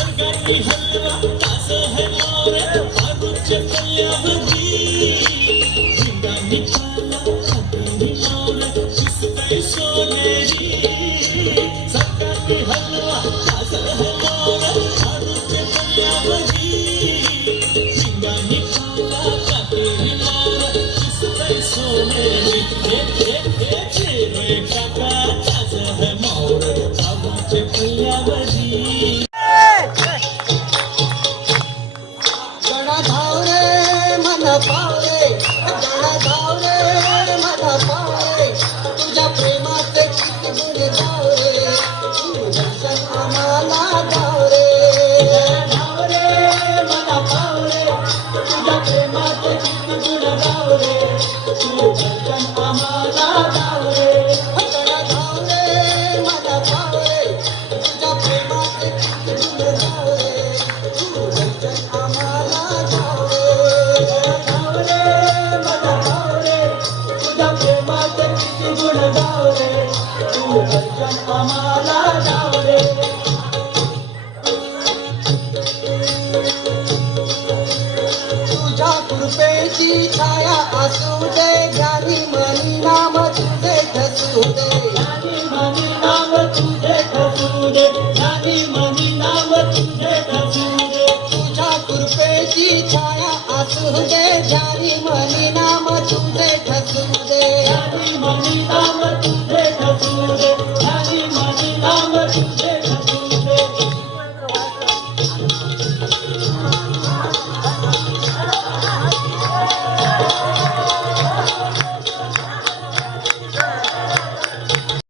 सरकारी हलवा ताजा है और आगू चकलिया बजी जिंदा निकाला कभी और किसके सोनेरी सरकारी हलवा ताजा है और आगू चकलिया बजी जिंदा निकाला कभी और किसके सोनेरी काका ताजा है और आगू चकलिया बजी पावरे जणा धावरे मला पावरे तुझ्या प्रेमाचे किती गुण गावरे तू दर्शन आम्हाला गावरे धावरे मला पावरे तुझ्या प्रेमाचे किती गुण गावरे तू दर्शन आम्हाला गावरे जणा धावरे मला पावरे तुझ्या प्रेमाचे किती गुण गावरे तू दर्शन आम्हाला गावरे आम्हाला गावरे तुझ्या कृपेची छाया असू दे ज्ञानी मनी नाम तुझे ठसू दे ज्ञानी मनी नाम तुझे ठसू दे ज्ञानी मनी नाम तुझे ठसू दे तुझ्या कृपेची छाया असू दे ज्ञानी मनी नाम